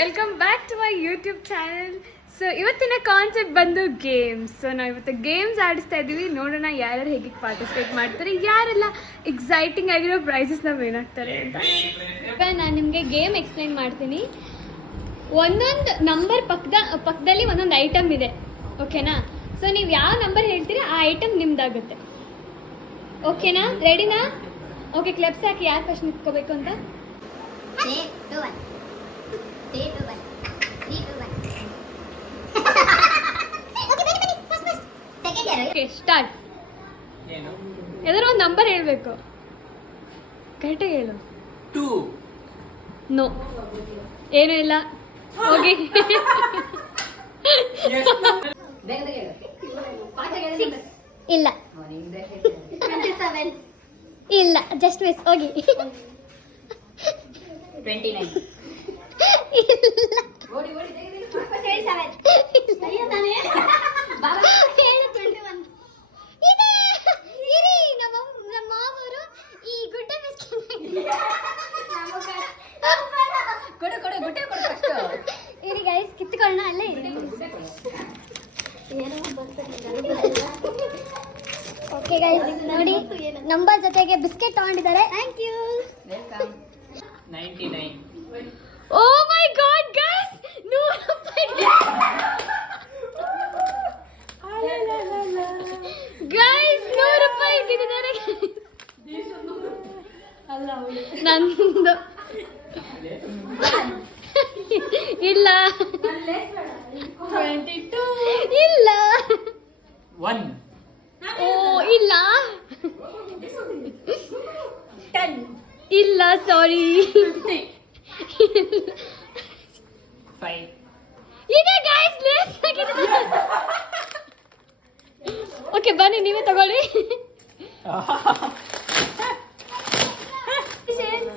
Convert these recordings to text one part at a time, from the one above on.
Welcome back to my YouTube channel. So ಇವತ್ತಿನ concept ಬಂದು games. So ನಾವು ಇವತ್ತು ಗೇಮ್ಸ್ ಆಡಿಸ್ತಾ ಇದ್ದೀವಿ. ನೋಡೋಣ ಯಾರ್ಯಾರು ಹೇಗೆ ಪಾರ್ಟಿಸಿಪೇಟ್ ಮಾಡ್ತಾರೆ, ಯಾರೆಲ್ಲ ಎಕ್ಸೈಟಿಂಗ್ ಆಗಿರೋ ಪ್ರೈಸಸ್ನ ವಿನ್ ಆಗ್ತಾರೆ ಅಂತ. ನಾನು ನಿಮಗೆ ಗೇಮ್ ಎಕ್ಸ್ಪ್ಲೈನ್ ಮಾಡ್ತೀನಿ. ಒಂದೊಂದು ನಂಬರ್ ಪಕ್ಕದಲ್ಲಿ ಒಂದೊಂದು ಐಟಮ್ ಇದೆ, ಓಕೆನಾ? ಸೊ ನೀವು ಯಾವ ನಂಬರ್ ಹೇಳ್ತೀರಿ ಆ ಐಟಮ್ ನಿಮ್ದಾಗುತ್ತೆ, ಓಕೆನಾ? ರೆಡಿನಾ? ಓಕೆ, ಕ್ಲಬ್ಸ್ ಹಾಕಿ ಯಾರು ಫಸ್ಟ್ ನಿಂತ್ಕೋಬೇಕು ಅಂತ. Okay, start. ಯಾವ್ದಾದ್ರು ಒಂದು ನಂಬರ್ ಹೇಳ್ಬೇಕು, ಕರೆಕ್ಟಾಗಿ ಹೇಳು. 2. ನೋ, ಏನೂ ಇಲ್ಲ, ಹೋಗಿ. ಇಲ್ಲ ಇಲ್ಲ, ಜಸ್ಟ್ ಮಿಸ್, ಹೋಗಿ. 29. ಇರಿ ಗೈಸ್, ಕಿತ್ಕೊಳ್ಳೋಣ. ಅಲ್ಲೇ ಓಕೆ ಗೈಸ್, ನೋಡಿ ನಂಬರ್ ಜೊತೆಗೆ ಬಿಸ್ಕೆಟ್ ತಗೊಂಡಿದ್ದಾರೆ. Thank you. 99. Oh my god guys, 100 ರೂಪಾಯಿ ಗೈಸ್, 100 ರೂಪಾಯಿ ಇಟ್ಟಿದ್ದಾರೆ. ನಂದು ಇಲ್ಲ, 22. ಇಲ್ಲ, 1. ಓ ಇಲ್ಲ, 10. ಇಲ್ಲ, ಸಾರಿ. 5. ಇದೆ ಗೈಸ್, ಲೇಸ್ ಆಗಿದೆ. ಓಕೆ, ಬನ್ನಿ ನೀವೇ ತಗೊಳ್ಳಿ.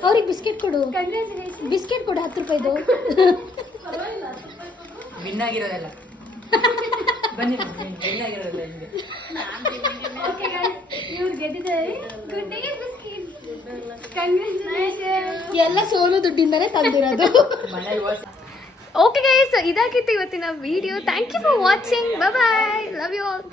ಅವ್ರಿಗೆ ಬಿಸ್ಕೆಟ್ ಕೊಡು. ಬಿಸ್ಕೆಟ್ ಕೊಡು, 10 ರೂಪಾಯಿದು. ವಿನ್ ಆಗಿರೋದಲ್ಲ, ಬನ್ನಿ ವಿನ್ ಆಗಿರೋದಲ್ಲ ನಿಮಗೆ. ಓಕೆ ಗೈಸ್, ಇವ್ರು ಗೆದ್ದಿದ್ದಾರೆ. Good Day biscuit. ಕಂಗ್ರಾಚುಲೇಷನ್. ಎಲ್ಲ ಸೋಲು ದುಡ್ಡಿಂದಲೇ ತಂದಿರೋದು. ಓಕೆ ಗೈಸ್, ಇದಾಗಿತ್ತು ಇವತ್ತಿನ video. Thank you for watching. Bye bye, love you all.